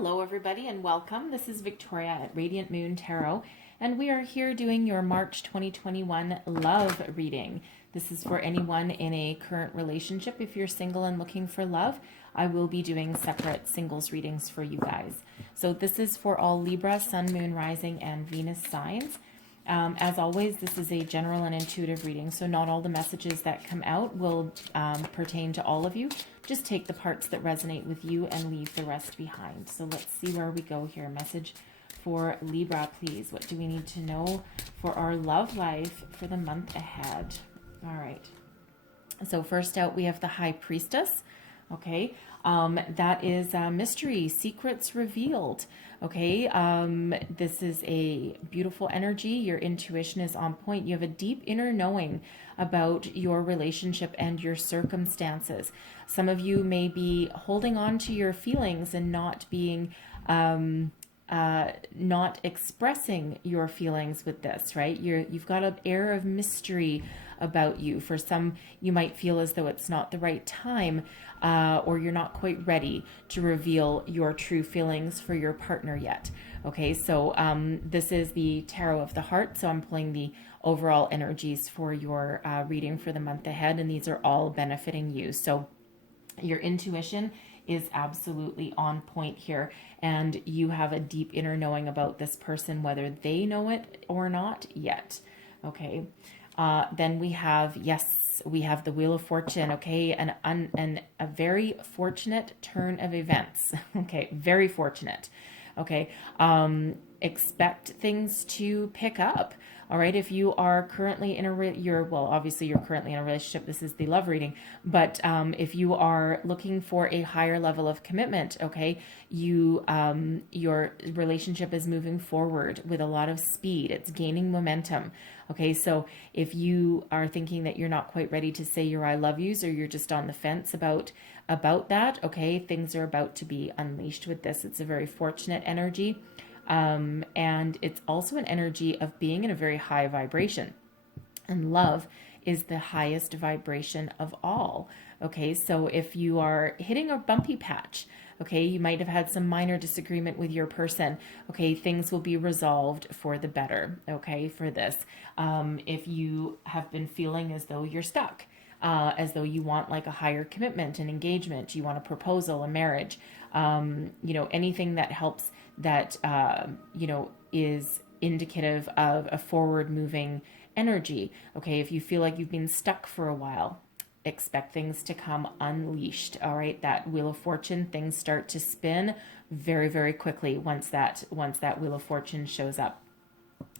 Hello everybody and welcome. This is Victoria at Radiant Moon Tarot and we are here doing your March 2021 love reading. This is for anyone in a current relationship. If you're single and looking for love, I will be doing separate singles readings for you guys. So this is for all Libra, Sun, Moon, Rising, and Venus signs. As always, this is a general and intuitive reading, so not all the messages that come out will pertain to all of you. Just take the parts that resonate with you and leave the rest behind. So let's see where we go here. Message for Libra, please. What do we need to know for our love life for the month ahead? All right. So first out, we have the High Priestess. Okay, that is mystery, secrets revealed. Okay, this is a beautiful energy. Your intuition is on point. You have a deep inner knowing about your relationship and your circumstances. Some of you may be holding on to your feelings and not being, not expressing your feelings with this, right? You've got an air of mystery about you. For some, you might feel as though it's not the right time, or you're not quite ready to reveal your true feelings for your partner yet. Okay, so this is the Tarot of the Heart, so I'm pulling the overall energies for your reading for the month ahead, and these are all benefiting you. So your intuition is absolutely on point here, and you have a deep inner knowing about this person, whether they know it or not yet. Okay. Then we have, yes, we have the Wheel of Fortune, okay, and a very fortunate turn of events, okay, very fortunate, okay. Expect things to pick up, all right. If you are currently in obviously you're currently in a relationship, this is the love reading, but if you are looking for a higher level of commitment, okay, your relationship is moving forward with a lot of speed. It's gaining momentum. Okay, so if you are thinking that you're not quite ready to say your I love yous, or you're just on the fence about that, okay, things are about to be unleashed with this. It's a very fortunate energy. And it's also an energy of being in a very high vibration. And love is the highest vibration of all. Okay, so if you are hitting a bumpy patch, okay, you might have had some minor disagreement with your person. Okay, things will be resolved for the better, okay, for this. If you have been feeling as though you're stuck, as though you want like a higher commitment, an engagement, you want a proposal, a marriage, anything that helps, that, is indicative of a forward moving energy. Okay, if you feel like you've been stuck for a while, expect things to come unleashed. All right, that Wheel of Fortune, things start to spin very, very quickly once that Wheel of Fortune shows up.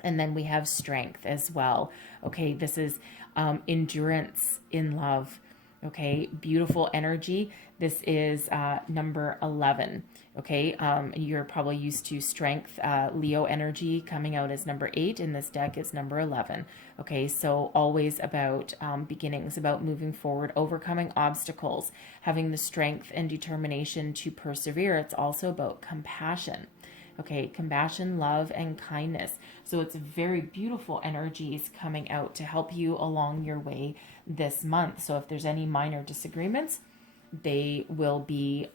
And then we have Strength as well. Okay, this is endurance in love. Okay, beautiful energy. This is number 11. Okay, you're probably used to Strength, Leo energy coming out as number 8, and this deck is number 11. Okay, so always about beginnings, about moving forward, overcoming obstacles, having the strength and determination to persevere. It's also about compassion. Okay, compassion, love, and kindness. So it's very beautiful energies coming out to help you along your way this month. So if there's any minor disagreements, they will be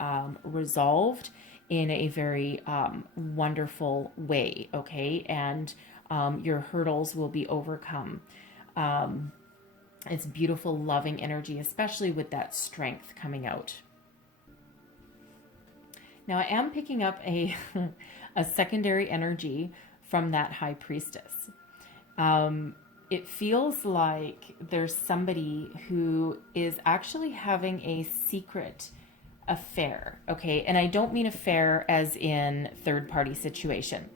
resolved in a very wonderful way, okay? And your hurdles will be overcome. It's beautiful, loving energy, especially with that Strength coming out. Now I am picking up a secondary energy from that High Priestess. It feels like there's somebody who is actually having a secret affair, okay? And I don't mean affair as in third-party situation.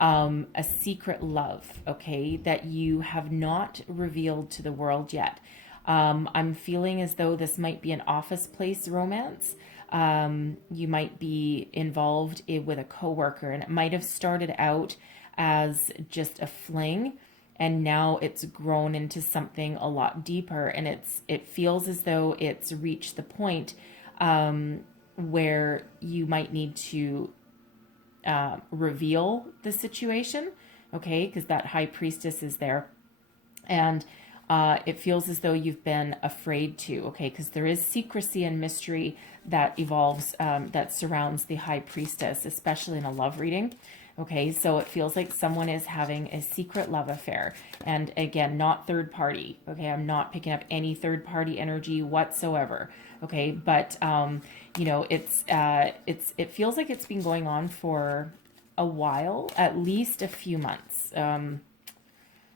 A secret love, okay, that you have not revealed to the world yet. I'm feeling as though this might be an office place romance. You might be involved with a coworker, and it might have started out as just a fling, and now it's grown into something a lot deeper, and it feels as though it's reached the point where you might need to reveal the situation, okay, because that High Priestess is there. And it feels as though you've been afraid to, okay, because there is secrecy and mystery that evolves, that surrounds the high priestess, especially in a love reading. Okay, so it feels like someone is having a secret love affair. And again, not third party. Okay, I'm not picking up any third party energy whatsoever. Okay, but you know, it feels like it's been going on for a while, at least a few months.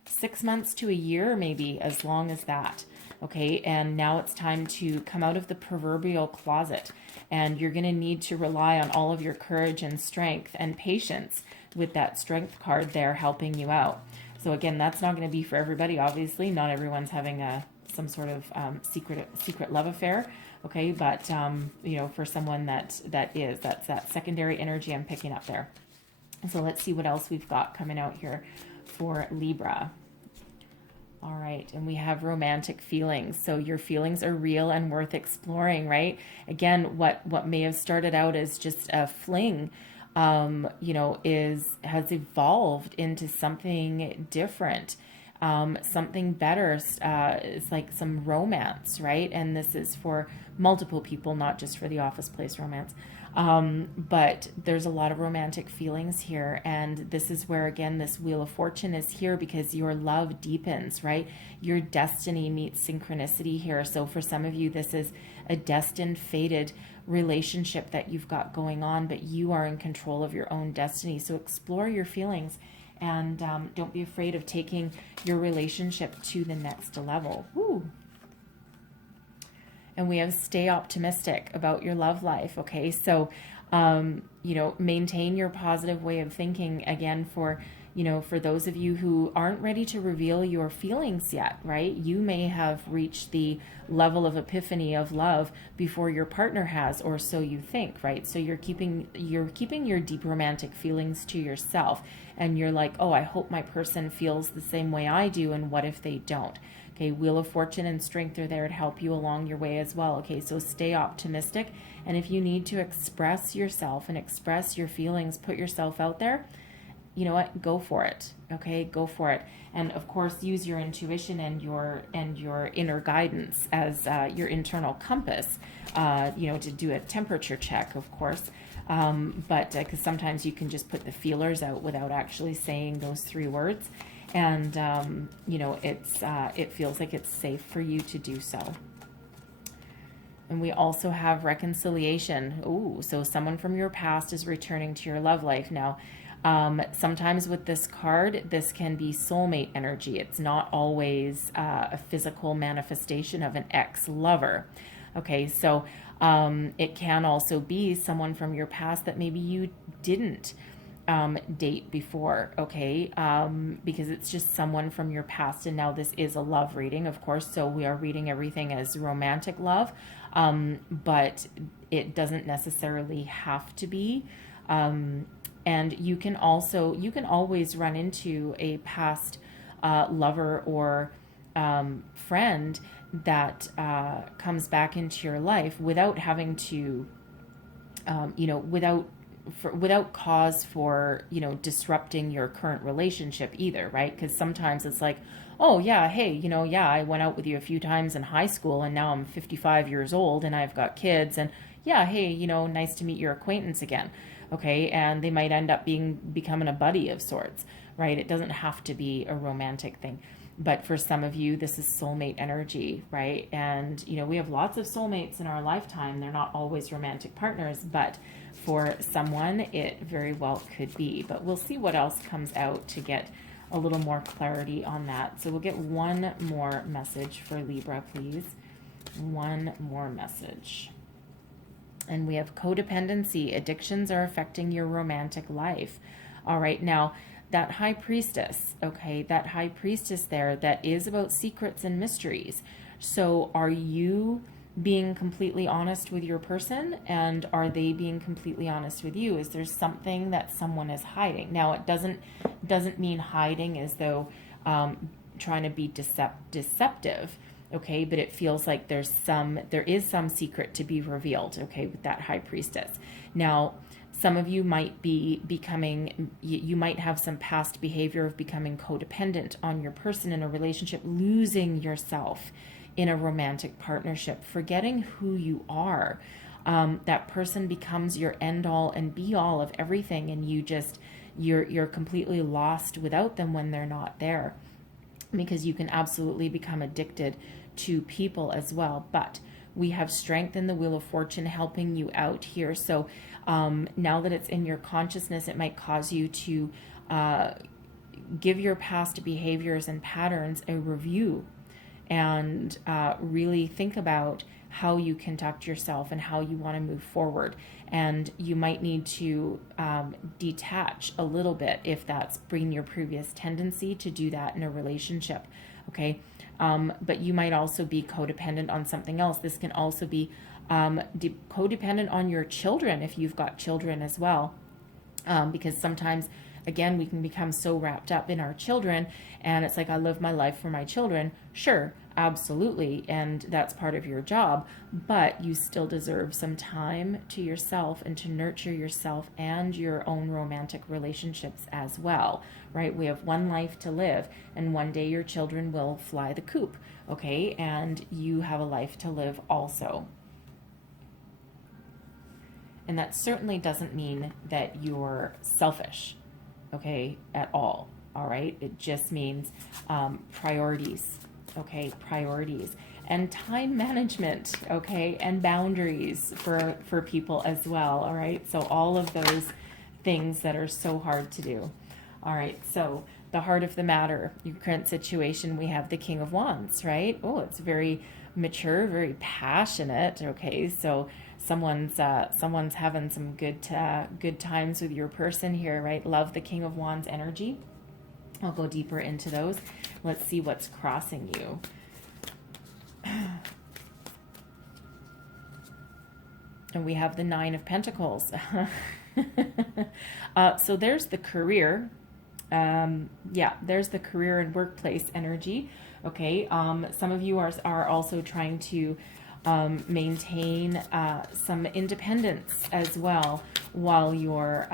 6 months to a year, maybe as long as that. Okay, and now it's time to come out of the proverbial closet, and you're going to need to rely on all of your courage and strength and patience, with that strength card there helping you out. So again, that's not going to be for everybody. Obviously, not everyone's having some sort of secret love affair. Okay, but you know, for someone that's that secondary energy I'm picking up there. So let's see what else we've got coming out here for Libra. All right, and we have romantic feelings. So your feelings are real and worth exploring, right? Again, what may have started out as just a fling, you know, has evolved into something different, something better. It's like some romance, right? And this is for multiple people, not just for the office place romance. But there's a lot of romantic feelings here. And this is where, again, this Wheel of Fortune is here because your love deepens, right? Your destiny meets synchronicity here. So for some of you, this is a destined, fated relationship that you've got going on, but you are in control of your own destiny. So explore your feelings and don't be afraid of taking your relationship to the next level. Woo. And we have stay optimistic about your love life. Okay, so you know, maintain your positive way of thinking. Again, for for those of you who aren't ready to reveal your feelings yet, right? You may have reached the level of epiphany of love before your partner has, or so you think, right? So you're keeping your deep romantic feelings to yourself, and you're like, oh, I hope my person feels the same way I do, and what if they don't? Okay, Wheel of Fortune and Strength are there to help you along your way as well. Okay, so stay optimistic. And if you need to express yourself and express your feelings, put yourself out there, you know what? Go for it. Okay, go for it. And of course, use your intuition and your inner guidance as your internal compass, to do a temperature check, of course. But because sometimes you can just put the feelers out without actually saying those 3 words. And, it feels like it's safe for you to do so. And we also have reconciliation. Ooh, so someone from your past is returning to your love life. Now, sometimes with this card, this can be soulmate energy. It's not always a physical manifestation of an ex-lover. Okay, so it can also be someone from your past that maybe you didn't date before, okay, because it's just someone from your past. And now this is a love reading, of course, so we are reading everything as romantic love, but it doesn't necessarily have to be. And you can always run into a past lover or friend that comes back into your life without having to, without cause for, disrupting your current relationship either, right? Because sometimes it's like, oh yeah, hey, I went out with you a few times in high school and now I'm 55 years old and I've got kids, and yeah, hey, nice to meet your acquaintance again. Okay, and they might end up becoming a buddy of sorts, right? It doesn't have to be a romantic thing. But for some of you, this is soulmate energy, right? And, we have lots of soulmates in our lifetime. They're not always romantic partners, but for someone, it very well could be. But we'll see what else comes out to get a little more clarity on that. So we'll get one more message for Libra, please. One more message. And we have codependency. Addictions are affecting your romantic life. All right, now that High Priestess, okay, that High Priestess there, that is about secrets and mysteries. So are you being completely honest with your person, and are they being completely honest with you? Is there something that someone is hiding? Now, it doesn't mean hiding as though trying to be deceptive. Okay, but it feels like there is some secret to be revealed, okay, with that High Priestess. Now, Some of you might be becoming, you might have some past behavior of becoming codependent on your person in a relationship, losing yourself in a romantic partnership, forgetting who you are. That person becomes your end all and be all of everything, and you're completely lost without them when they're not there, because you can absolutely become addicted to people as well. But we have strength in the Wheel of Fortune helping you out here. So now that it's in your consciousness, it might cause you to give your past behaviors and patterns a review, and really think about how you conduct yourself and how you want to move forward. And you might need to detach a little bit if that's been your previous tendency to do that in a relationship. Okay. But you might also be codependent on something else. This can also be codependent on your children if you've got children as well. Because sometimes, again, we can become so wrapped up in our children, and it's like, I live my life for my children. Sure, absolutely, and that's part of your job, but you still deserve some time to yourself and to nurture yourself and your own romantic relationships as well, right? We have one life to live, and one day your children will fly the coop, okay? And you have a life to live also. And that certainly doesn't mean that you're selfish, okay, at all. All right. It just means priorities. Okay. Priorities and time management. Okay. And boundaries for people as well. All right. So all of those things that are so hard to do. All right. So the heart of the matter, your current situation, we have the King of Wands, right? Oh, it's very mature, very passionate. Okay. So someone's having some good times with your person here, right? Love the King of Wands energy. I'll go deeper into those. Let's see what's crossing you. And we have the Nine of Pentacles. So there's the career. There's the career and workplace energy. Okay. Some of you are also trying to maintain some independence as well while you're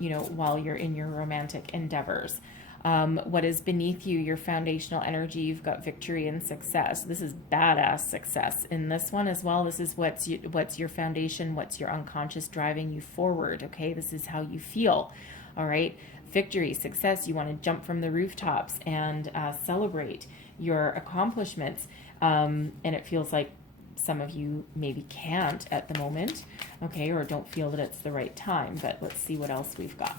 in your romantic endeavors. What is beneath you, your foundational energy, you've got victory and success. This is badass success in this one as well. This is what's your foundation, what's your unconscious driving you forward, okay? This is how you feel, all right? Victory, success, you want to jump from the rooftops and celebrate your accomplishments, and it feels like some of you maybe can't at the moment, okay, or don't feel that it's the right time. But let's see what else we've got.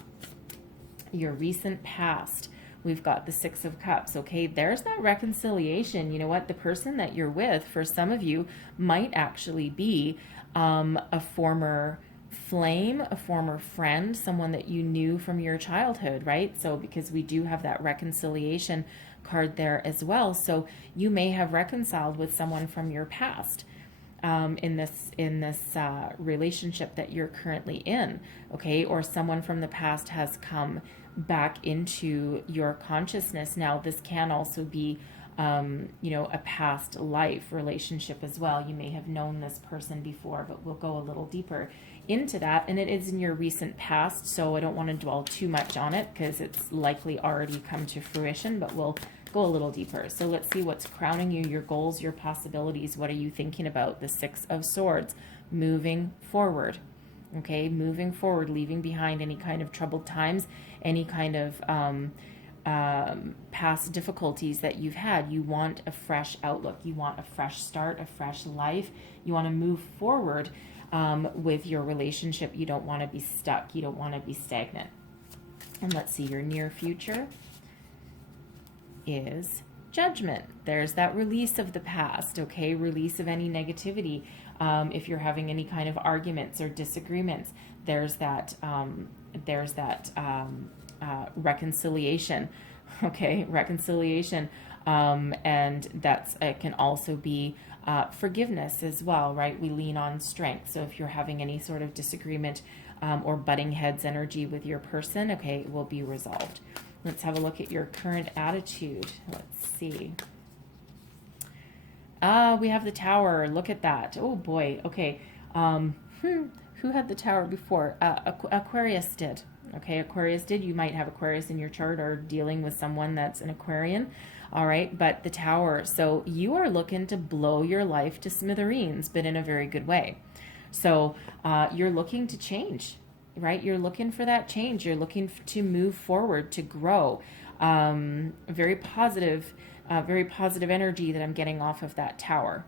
Your recent past. We've got the Six of Cups, okay? There's that reconciliation. You know what? The person that you're with, for some of you, might actually be a former flame, a former friend, someone that you knew from your childhood, right? So because we do have that reconciliation card there as well. So you may have reconciled with someone from your past in this relationship that you're currently in, okay? Or someone from the past has come back into your consciousness. Now, this can also be, a past life relationship as well. You may have known this person before, but we'll go a little deeper into that. And it is in your recent past, so I don't want to dwell too much on it because it's likely already come to fruition, but we'll go a little deeper. So let's see what's crowning you, your goals, your possibilities. What are you thinking about? The Six of Swords, moving forward. Okay, moving forward, leaving behind any kind of troubled times, any kind of past difficulties that you've had. You want a fresh outlook. You want a fresh start, a fresh life. You want to move forward with your relationship. You don't want to be stuck. You don't want to be stagnant. And let's see, your near future is Judgment. There's that release of the past, okay? Release of any negativity. If you're having any kind of arguments or disagreements, there's that reconciliation, okay? Reconciliation, and it can also be forgiveness as well, right? We lean on strength. So if you're having any sort of disagreement or butting heads energy with your person, okay, it will be resolved. Let's have a look at your current attitude. Let's see. We have the Tower. Look at that. Oh boy. Okay. Who had the Tower before? Aquarius did. Okay, Aquarius did. You might have Aquarius in your chart or dealing with someone that's an Aquarian. All right, but the Tower. So you are looking to blow your life to smithereens, but in a very good way. So you're looking to change, right? You're looking for that change. You're looking to move forward, to grow. Very positive energy that I'm getting off of that Tower.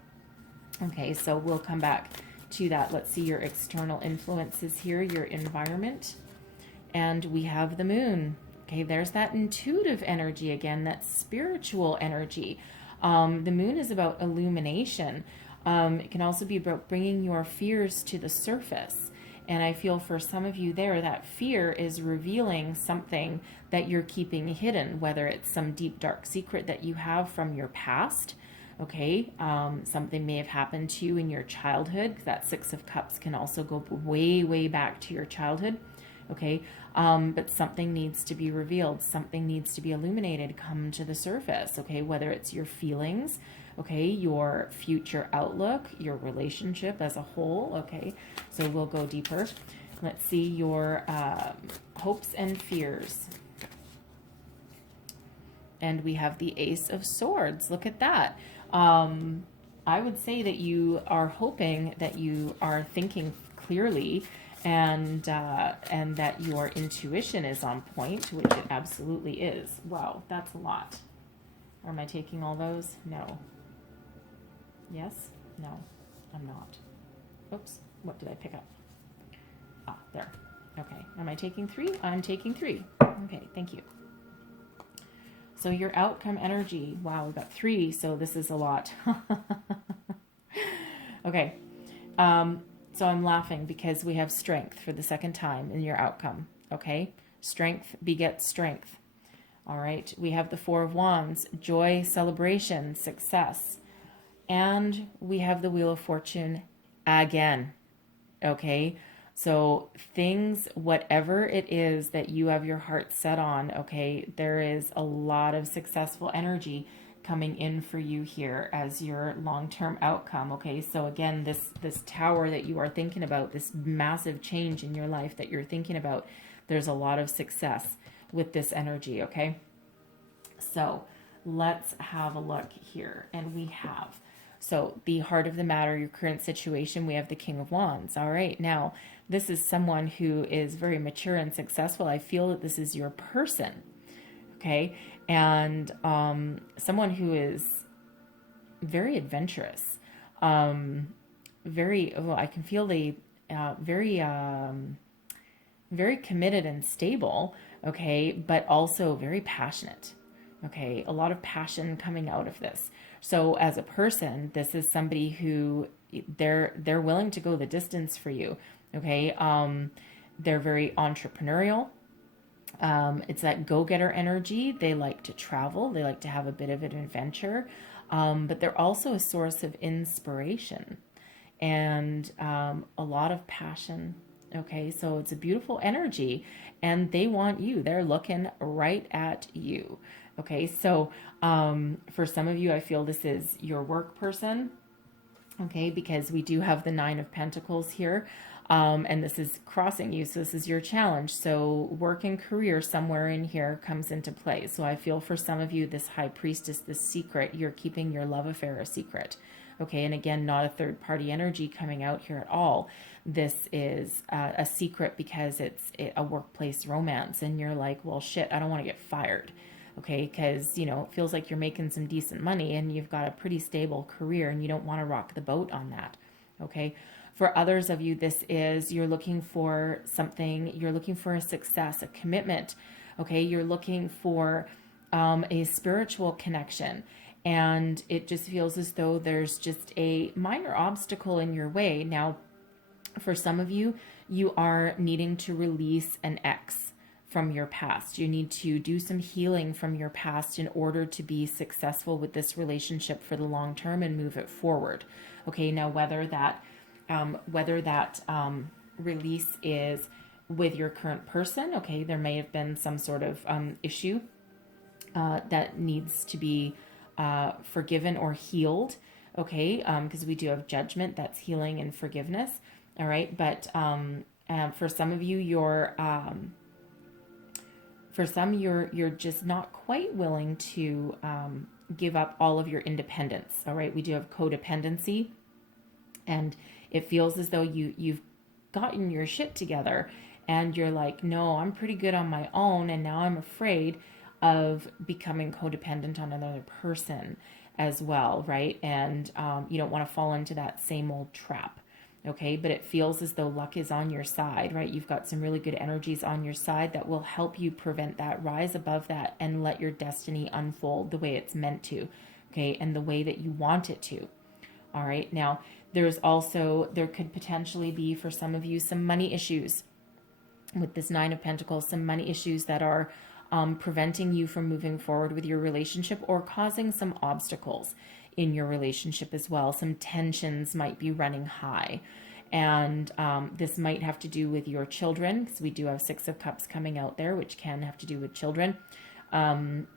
Okay, so we'll come back to that. Let's see your external influences here, your environment. And we have the Moon. Okay, there's that intuitive energy again, that spiritual energy. The Moon is about illumination. It can also be about bringing your fears to the surface. And I feel for some of you there, that fear is revealing something that you're keeping hidden, whether it's some deep, dark secret that you have from your past. Okay, something may have happened to you in your childhood. That Six of Cups can also go way, way back to your childhood. Okay, but something needs to be revealed. Something needs to be illuminated, come to the surface. Okay, whether it's your feelings, okay, your future outlook, your relationship as a whole. Okay, so we'll go deeper. Let's see your hopes and fears. And we have the Ace of Swords. Look at that. I would say that you are hoping that you are thinking clearly and that your intuition is on point, which it absolutely is. Wow, that's a lot. Or am I taking all those? No. Yes? No, I'm not. Oops, what did I pick up? Ah, there. Okay, am I taking 3? I'm taking 3. Okay, thank you. So your outcome energy, wow, we got 3, so this is a lot. Okay, so I'm laughing because we have strength for the second time in your outcome, okay? Strength begets strength. All right, we have the Four of Wands, joy, celebration, success. And we have the Wheel of Fortune again, okay? So things, whatever it is that you have your heart set on, okay, there is a lot of successful energy coming in for you here as your long-term outcome, okay? So again, this Tower that you are thinking about, this massive change in your life that you're thinking about, there's a lot of success with this energy, okay? So let's have a look here. And we have, so the heart of the matter, your current situation, we have the King of Wands. All right, now this is someone who is very mature and successful. I feel that this is your person, okay? And someone who is very adventurous, very, well, I can feel the very committed and stable, okay, but also very passionate, okay? A lot of passion coming out of this. So as a person, this is somebody who they're willing to go the distance for you, okay? They're very entrepreneurial. It's that go-getter energy. They like to travel. They like to have a bit of an adventure, but they're also a source of inspiration and a lot of passion. Okay, so it's a beautiful energy and they want you. They're looking right at you. Okay, so for some of you, I feel this is your work person. Okay, because we do have the Nine of Pentacles here. And this is crossing you, so this is your challenge. So work and career somewhere in here comes into play. So I feel for some of you, this High Priestess, this secret, you're keeping your love affair a secret. Okay, and again, not a third party energy coming out here at all. This is a secret because it's a workplace romance and you're like, well, shit, I don't want to get fired. Okay, because, you know, it feels like you're making some decent money and you've got a pretty stable career and you don't want to rock the boat on that. Okay. For others of you, this is, you're looking for something, you're looking for a success, a commitment, okay? You're looking for a spiritual connection, and it just feels as though there's just a minor obstacle in your way. Now, for some of you, you are needing to release an ex from your past. You need to do some healing from your past in order to be successful with this relationship for the long term and move it forward. Okay, now whether that release is with your current person, okay, there may have been some sort of issue that needs to be forgiven or healed, okay, because we do have judgment, that's healing and forgiveness. All right. But for some of you, you're just not quite willing to give up all of your independence. All right. We do have codependency, and it feels as though you've gotten your shit together and you're like, no, I'm pretty good on my own, and now I'm afraid of becoming codependent on another person as well, right? And you don't want to fall into that same old trap. Okay, but it feels as though luck is on your side, right? You've got some really good energies on your side that will help you prevent that, rise above that, and let your destiny unfold the way it's meant to, okay, and the way that you want it to. All right, now there could potentially be for some of you some money issues with this Nine of Pentacles, some money issues that are preventing you from moving forward with your relationship or causing some obstacles in your relationship as well. Some tensions might be running high. And this might have to do with your children, because we do have Six of Cups coming out there, which can have to do with children. I'm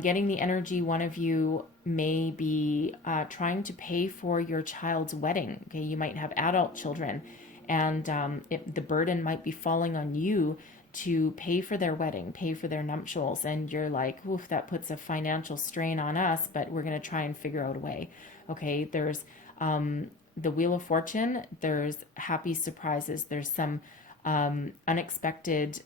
getting the energy one of you may be trying to pay for your child's wedding. Okay, you might have adult children, and the burden might be falling on you to pay for their wedding, pay for their nuptials, and you're like, oof, that puts a financial strain on us, but we're going to try and figure out a way. Okay, there's the Wheel of Fortune, there's happy surprises, there's some unexpected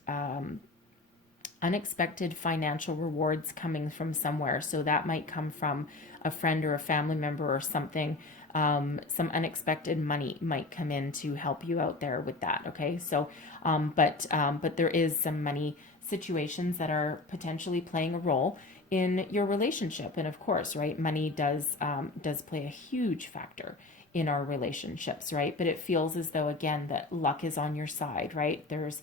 financial rewards coming from somewhere. So that might come from a friend or a family member or something. Some unexpected money might come in to help you out there with that. Okay. So, but there is some money situations that are potentially playing a role in your relationship. And of course, right, money does play a huge factor in our relationships, right? But it feels as though, again, that luck is on your side, right? There's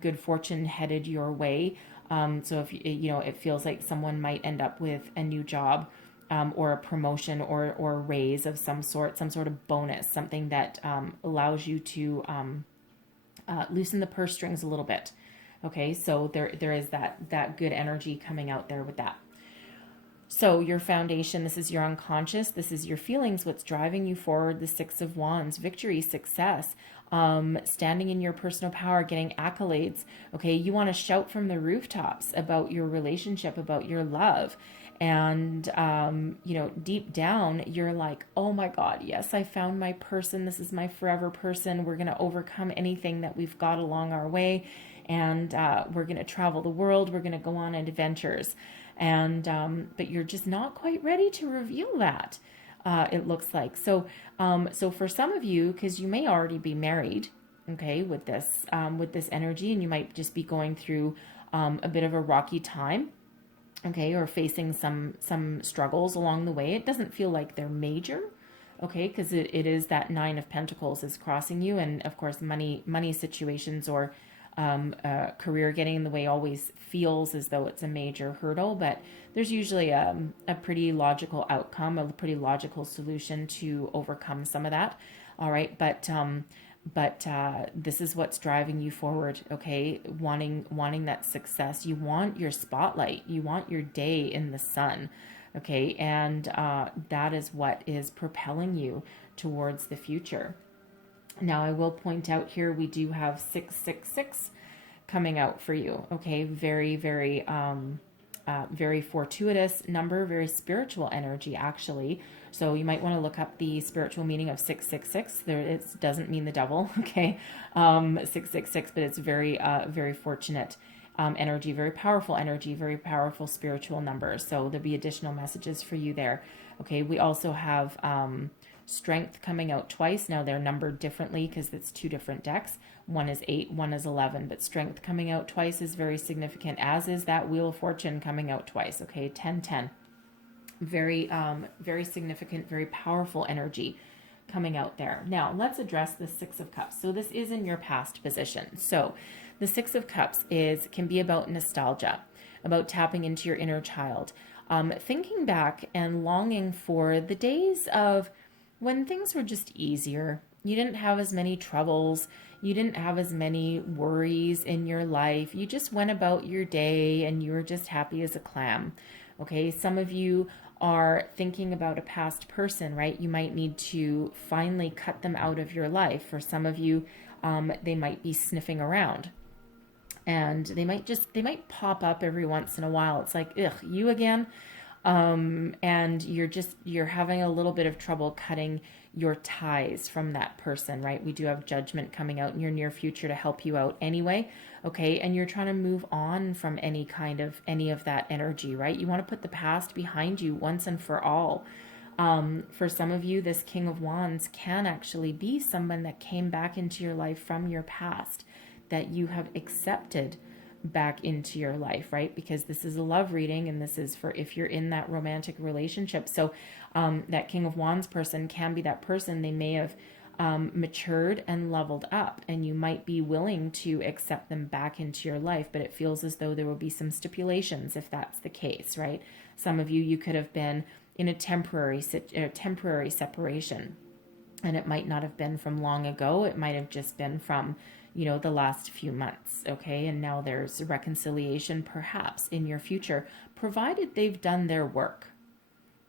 good fortune headed your way. So if it feels like someone might end up with a new job, or a promotion or a raise of some sort of bonus, something that allows you to loosen the purse strings a little bit. Okay, so there is that good energy coming out there with that. So your foundation, this is your unconscious, this is your feelings, what's driving you forward, the Six of Wands, victory, success, standing in your personal power, getting accolades. Okay, you want to shout from the rooftops about your relationship, about your love. And, deep down, you're like, oh my God, yes, I found my person. This is my forever person. We're going to overcome anything that we've got along our way. And we're going to travel the world. We're going to go on adventures. And, but you're just not quite ready to reveal that. It looks like. So for some of you, because you may already be married, okay, with this energy, and you might just be going through a bit of a rocky time, okay, or facing some struggles along the way. It doesn't feel like they're major, okay, because it is that Nine of Pentacles is crossing you, and of course money situations or career getting in the way always feels as though it's a major hurdle, but there's usually a pretty logical outcome, a pretty logical solution to overcome some of that. All right, but this is what's driving you forward, okay? Wanting that success. You want your spotlight. You want your day in the sun, okay? And that is what is propelling you towards the future. Now, I will point out here, we do have 666 coming out for you, okay? Very, very, very fortuitous number, very spiritual energy, actually. So you might want to look up the spiritual meaning of 666. It doesn't mean the devil, okay? 666, but it's very, very fortunate energy, very powerful spiritual number. So there'll be additional messages for you there. Okay, we also have strength coming out twice. Now they're numbered differently because it's two different decks. One is 8, one is 11, but strength coming out twice is very significant, as is that Wheel of Fortune coming out twice. Okay, 10. Very, very significant, very powerful energy coming out there. Now let's address the Six of Cups. So this is in your past position. So the Six of Cups can be about nostalgia, about tapping into your inner child, thinking back and longing for the days of when things were just easier. You didn't have as many troubles. You didn't have as many worries in your life. You just went about your day and you were just happy as a clam. Okay, some of you are thinking about a past person, right? You might need to finally cut them out of your life. For some of you, they might be sniffing around, and they might pop up every once in a while. It's like, ugh, you again. And you're having a little bit of trouble cutting your ties from that person, right? We do have judgment coming out in your near future to help you out anyway. Okay. And you're trying to move on from any of that energy, right? You want to put the past behind you once and for all. For some of you, this King of Wands can actually be someone that came back into your life from your past that you have accepted back into your life, right? Because this is a love reading, and this is for if you're in that romantic relationship. So that King of Wands person can be that person. They may have matured and leveled up, and you might be willing to accept them back into your life, but it feels as though there will be some stipulations if that's the case, right? Some of you could have been in a temporary separation, and it might not have been from long ago. It might have just been from the last few months, okay? And now there's reconciliation perhaps in your future, provided they've done their work,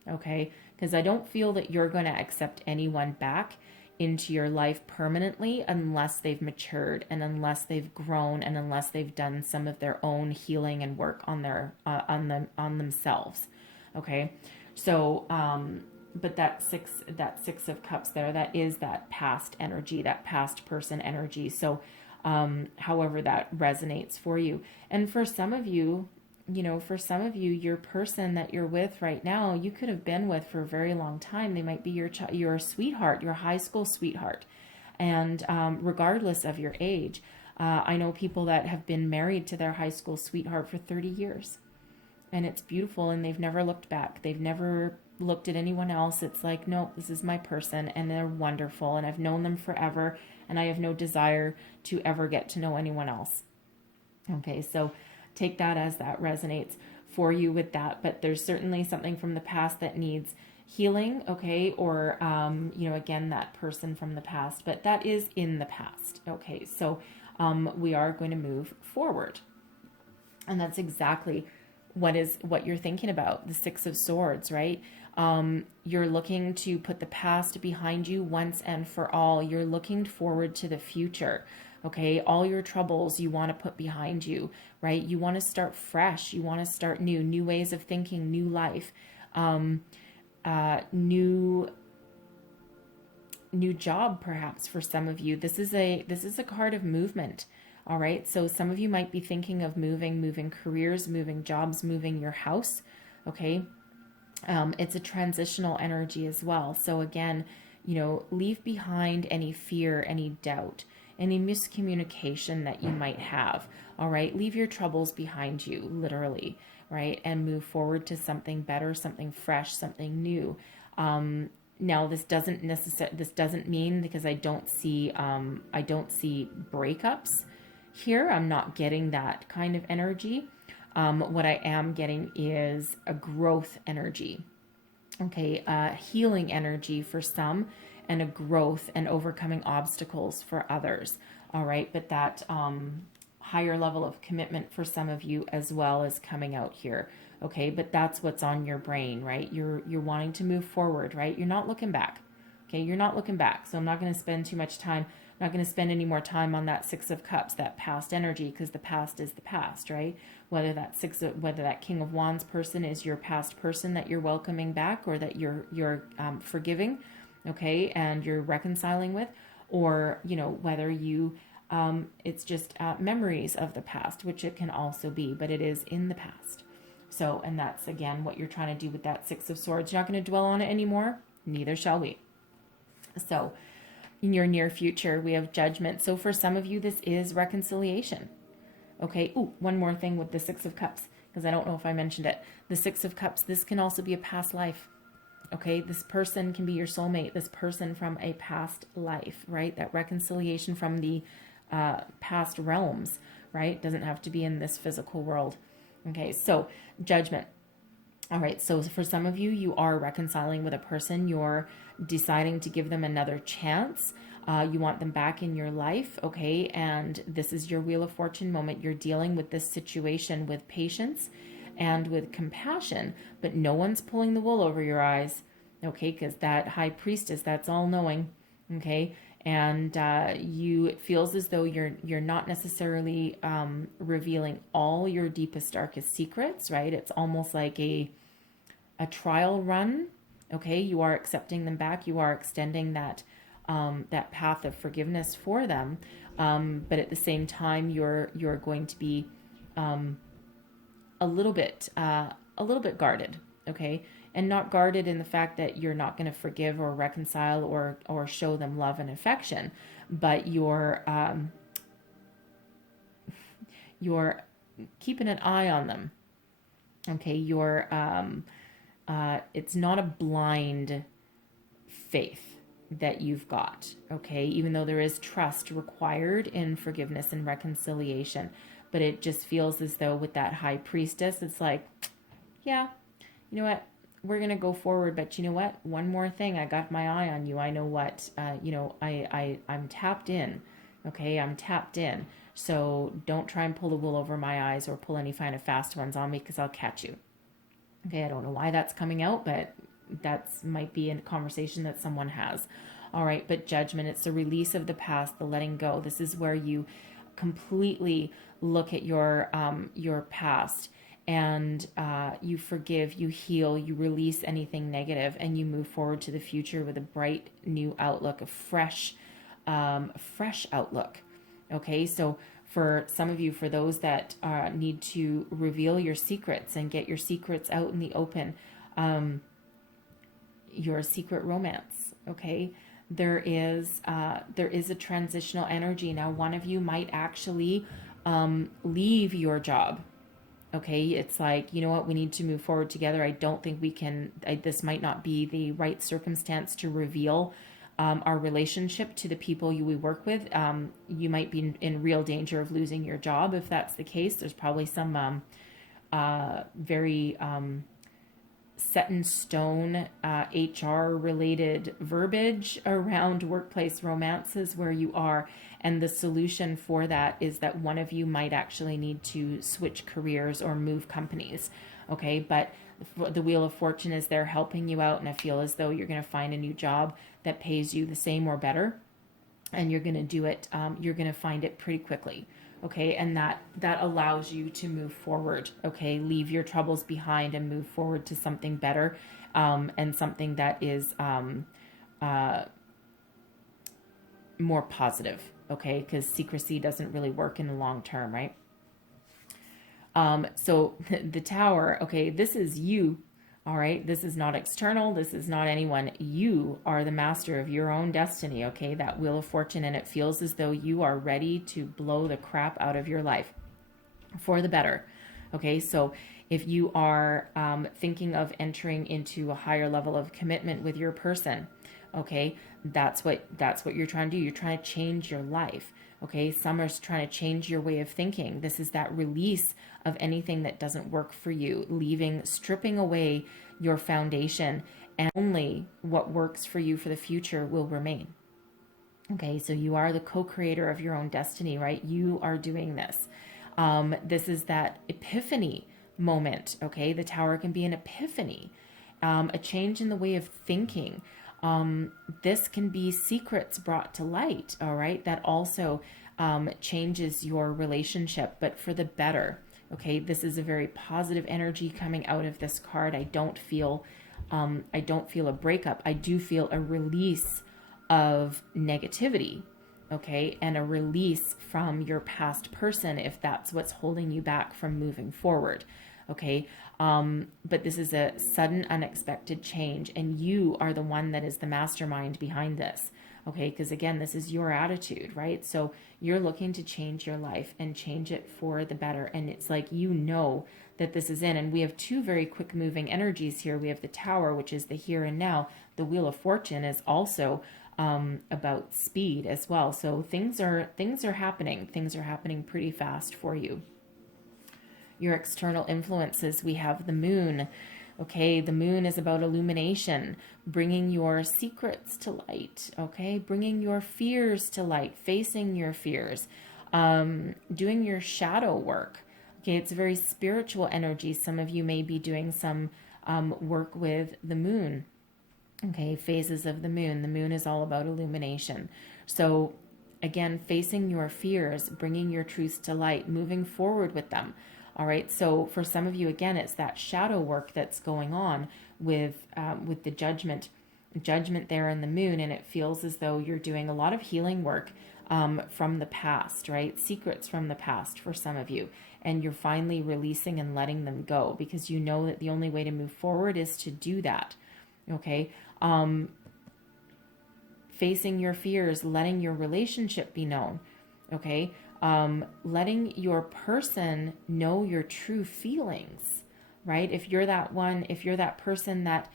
okay? Because I don't feel that you're going to accept anyone back into your life permanently unless they've matured, and unless they've grown, and unless they've done some of their own healing and work on on themselves, okay? So, but that six of cups there, that is that past energy, that past person energy. So however that resonates for you. And for some of you, your person that you're with right now, you could have been with for a very long time. They might be your sweetheart, your high school sweetheart. And regardless of your age, I know people that have been married to their high school sweetheart for 30 years. And it's beautiful, and they've never looked back. They've never looked at anyone else. It's like, no, this is my person, and they're wonderful, and I've known them forever, and I have no desire to ever get to know anyone else. Okay, so take that as that resonates for you with that. But there's certainly something from the past that needs healing, okay, or again, that person from the past, but that is in the past. Okay, so we are going to move forward, and that's exactly what you're thinking about. The Six of Swords, right? You're looking to put the past behind you once and for all. You're looking forward to the future. Okay, all your troubles you want to put behind you, right? You want to start fresh. You want to start new ways of thinking, new life, new job perhaps for some of you. This is a card of movement. All right, so some of you might be thinking of moving careers, moving jobs, moving your house, okay? It's a transitional energy as well. So again, leave behind any fear, any doubt, any miscommunication that you might have, all right? Leave your troubles behind you, literally, right? And move forward to something better, something fresh, something new. Now, this doesn't mean, because I don't see breakups here. I'm not getting that kind of energy. What I am getting is a growth energy, okay, healing energy for some, and a growth and overcoming obstacles for others, all right? But that higher level of commitment for some of you as well is coming out here, okay? But that's what's on your brain, right? You're wanting to move forward, right? You're not looking back, okay? You're not looking back. So I'm not going to spend too much time, not going to spend any more time on that Six of Cups, that past energy, because the past is the past, right? Whether that King of Wands person is your past person that you're welcoming back, or that you're forgiving, okay, and you're reconciling with, or whether you it's just memories of the past, which it can also be, but it is in the past. So, and that's again what you're trying to do with that Six of Swords. You're not going to dwell on it anymore. Neither shall we. So in your near future, we have Judgment. So for some of you, this is reconciliation. Okay. Ooh, one more thing with the Six of Cups, because I don't know if I mentioned it. The Six of Cups, this can also be a past life. Okay. This person can be your soulmate, this person from a past life, right? That reconciliation from the past realms, right? Doesn't have to be in this physical world. Okay. So Judgment. All right. So for some of you, you are reconciling with a person. You're deciding to give them another chance. You want them back in your life. Okay. And this is your Wheel of Fortune moment. You're dealing with this situation with patience and with compassion, but no one's pulling the wool over your eyes, okay? Because that high priestess, that's all knowing, okay? And it feels as though you're not necessarily revealing all your deepest, darkest secrets, right? It's almost like a trial run, okay? You are accepting them back. You are extending that that path of forgiveness for them, but at the same time, you're going to be a little bit guarded, okay? And not guarded in the fact that you're not going to forgive or reconcile or show them love and affection, but you're keeping an eye on them, okay? It's not a blind faith that you've got, okay? Even though there is trust required in forgiveness and reconciliation, but it just feels as though with that high priestess, it's like, yeah, you know what? We're going to go forward, but you know what? One more thing. I got my eye on you. I know what, I'm tapped in, okay? I'm tapped in. So don't try and pull the wool over my eyes or pull any kind of fast ones on me, because I'll catch you. Okay, I don't know why that's coming out, but that's might be a conversation that someone has. All right, but judgment, it's the release of the past, the letting go. This is where you completely look at your past, and you forgive, you heal, you release anything negative, and you move forward to the future with a bright new outlook, a fresh outlook. Okay, so for some of you, for those that need to reveal your secrets and get your secrets out in the open, your secret romance, okay? There is a transitional energy. Now, one of you might actually leave your job, okay? It's like, you know what, we need to move forward together. I don't think we can, this might not be the right circumstance to reveal our relationship to the people we work with. You might be in real danger of losing your job. If that's the case, there's probably some very set in stone HR related verbiage around workplace romances where you are. And the solution for that is that one of you might actually need to switch careers or move companies. Okay, but the Wheel of Fortune is there helping you out, and I feel as though you're going to find a new job that pays you the same or better, and you're going to do it. You're going to find it pretty quickly. Okay, and that allows you to move forward. Okay, leave your troubles behind and move forward to something better, and something that is more positive. Okay, because secrecy doesn't really work in the long term, right? So the Tower, okay, this is you, all right? This is not external. This is not anyone. You are the master of your own destiny, okay? That Wheel of Fortune, and it feels as though you are ready to blow the crap out of your life for the better, okay? So if you are thinking of entering into a higher level of commitment with your person, okay, that's what you're trying to do. You're trying to change your life. Okay, some are trying to change your way of thinking. This is that release of anything that doesn't work for you, stripping away your foundation, and only what works for you for the future will remain. Okay, so you are the co-creator of your own destiny, right? You are doing this. This is that epiphany moment, okay? The Tower can be an epiphany, a change in the way of thinking. This can be secrets brought to light, all right? That also changes your relationship, but for the better, okay? This is a very positive energy coming out of this card. I don't feel a breakup. I do feel a release of negativity, okay? And a release from your past person if that's what's holding you back from moving forward, okay? But this is a sudden, unexpected change, and you are the one that is the mastermind behind this, okay? Because again, this is your attitude, right? So you're looking to change your life and change it for the better, and it's like you know that this is in. And we have two very quick moving energies here. We have the Tower, which is the here and now. The Wheel of Fortune is also about speed as well. So things are happening. Things are happening pretty fast for you. Your external influences, we have the Moon. Okay, the Moon is about illumination, bringing your secrets to light, okay? Bringing your fears to light, facing your fears, doing your shadow work, Okay, it's a very spiritual energy. Some of you may be doing some work with the moon. Okay, phases of the moon. The moon is all about illumination. So again, facing your fears, bringing your truths to light, moving forward with them. All right. So for some of you, again, it's that shadow work that's going on with the judgment there in the moon, and it feels as though you're doing a lot of healing work from the past, right? Secrets from the past for some of you, and you're finally releasing and letting them go because you know that the only way to move forward is to do that. Okay. Facing your fears, letting your relationship be known. Okay. Letting your person know your true feelings, right? If you're that person that,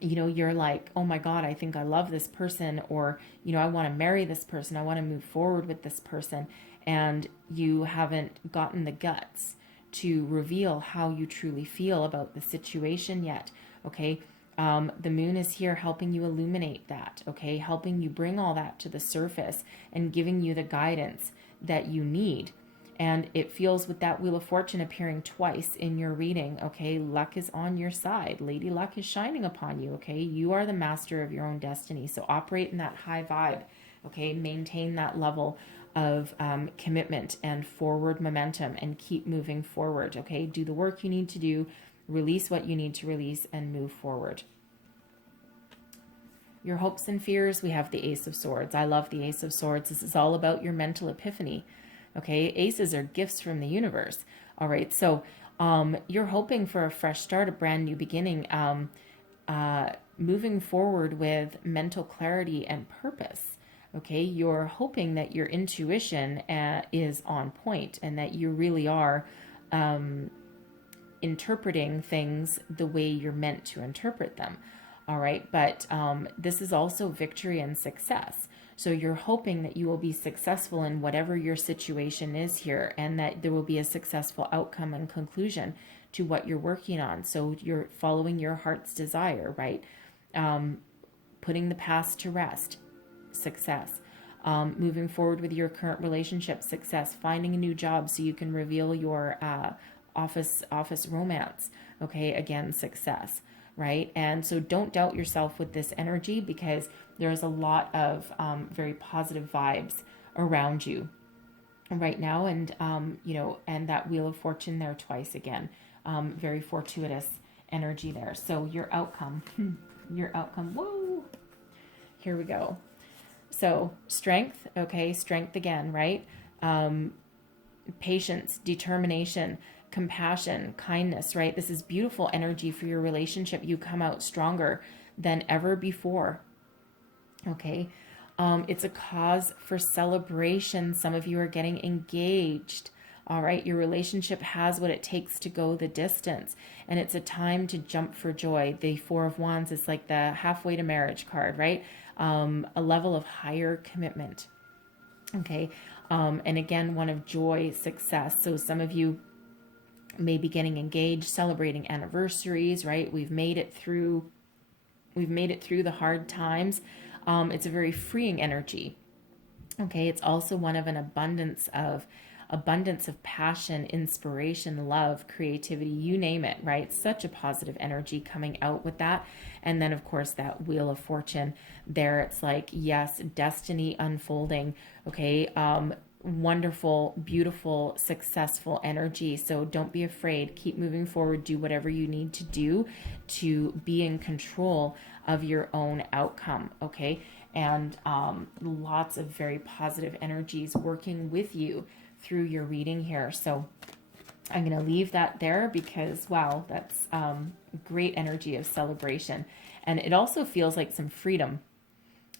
you're like, oh my God, I think I love this person, or, I want to marry this person. I want to move forward with this person. And you haven't gotten the guts to reveal how you truly feel about the situation yet. Okay. The moon is here helping you illuminate that, okay? Helping you bring all that to the surface and giving you the guidance that you need. And it feels with that Wheel of Fortune appearing twice in your reading, okay? Luck is on your side. Lady Luck is shining upon you, okay? You are the master of your own destiny. So operate in that high vibe, okay? Maintain that level of commitment and forward momentum and keep moving forward, okay? Do the work you need to do. Release what you need to release and move forward. Your hopes and fears, we have the Ace of Swords. I love the Ace of Swords. This is all about your mental epiphany. Okay, aces are gifts from the universe. All right, so you're hoping for a fresh start, a brand new beginning, moving forward with mental clarity and purpose. Okay, you're hoping that your intuition is on point and that you really are interpreting things the way you're meant to interpret them. All right. But this is also victory and success. So you're hoping that you will be successful in whatever your situation is here, and that there will be a successful outcome and conclusion to what you're working on. So you're following your heart's desire, right? Putting the past to rest, success. Moving forward with your current relationship, success. Finding a new job so you can reveal your office romance. Okay, again, success, right? And so don't doubt yourself with this energy, because there's a lot of very positive vibes around you right now. And, and that Wheel of Fortune there twice again, very fortuitous energy there. So your outcome, whoa, here we go. So strength, okay, strength again, right? Patience, determination, compassion, kindness, right? This is beautiful energy for your relationship. You come out stronger than ever before. Okay. It's a cause for celebration. Some of you are getting engaged. All right. Your relationship has what it takes to go the distance, and it's a time to jump for joy. The Four of Wands is like the halfway to marriage card, right? A level of higher commitment. Okay. And again, one of joy, success. So some of you may be getting engaged, celebrating anniversaries, right? We've made it through the hard times. It's a very freeing energy. Okay. It's also one of an abundance of passion, inspiration, love, creativity, you name it, right? Such a positive energy coming out with that. And then of course that Wheel of Fortune there, it's like, yes, destiny unfolding. Okay. Wonderful, beautiful, successful energy. So don't be afraid. Keep moving forward. Do whatever you need to do to be in control of your own outcome. Okay. And lots of very positive energies working with you through your reading here. So I'm going to leave that there because, wow, that's great energy of celebration. And it also feels like some freedom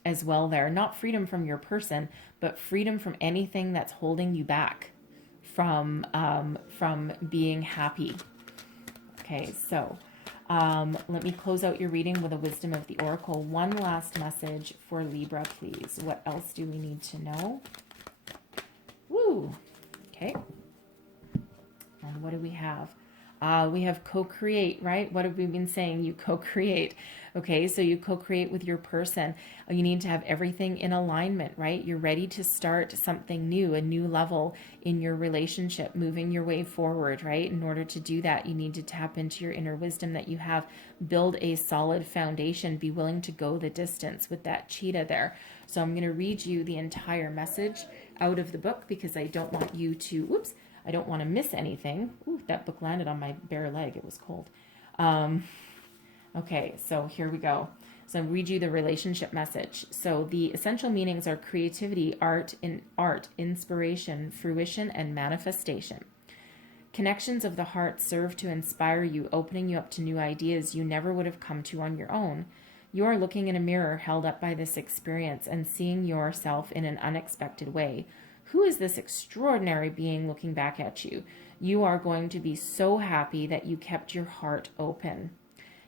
as well there. Not freedom from your person, but freedom from anything that's holding you back from being happy. Okay, so let me close out your reading with a wisdom of the oracle. One last message for Libra, please. What else do we need to know? Woo! Okay. And what do we have? We have co-create, right? What have we been saying? You co-create. Okay, so you co-create with your person. You need to have everything in alignment, right? You're ready to start something new, a new level in your relationship, moving your way forward, right? In order to do that, you need to tap into your inner wisdom that you have, build a solid foundation, be willing to go the distance with that cheetah there. So I'm going to read you the entire message out of the book because I don't want you to, whoops, I don't want to miss anything. Ooh, that book landed on my bare leg. It was cold. Okay, so here we go. So I'll read you the relationship message. So the essential meanings are creativity, art, inspiration, fruition, and manifestation. Connections of the heart serve to inspire you, opening you up to new ideas you never would have come to on your own. You are looking in a mirror held up by this experience and seeing yourself in an unexpected way. Who is this extraordinary being looking back at you? You are going to be so happy that you kept your heart open.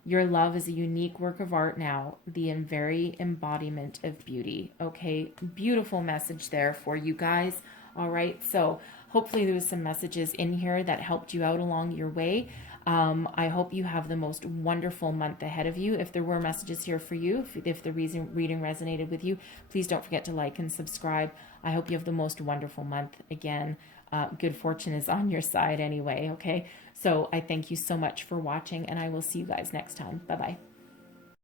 Your love is a unique work of art now, the very embodiment of beauty. Okay, beautiful message there for you guys. All right, so hopefully there was some messages in here that helped you out along your way. I hope you have the most wonderful month ahead of you. If there were messages here for you, if the reading resonated with you, please don't forget to like and subscribe. I hope you have the most wonderful month. Again, good fortune is on your side anyway, okay? So I thank you so much for watching, and I will see you guys next time. Bye-bye.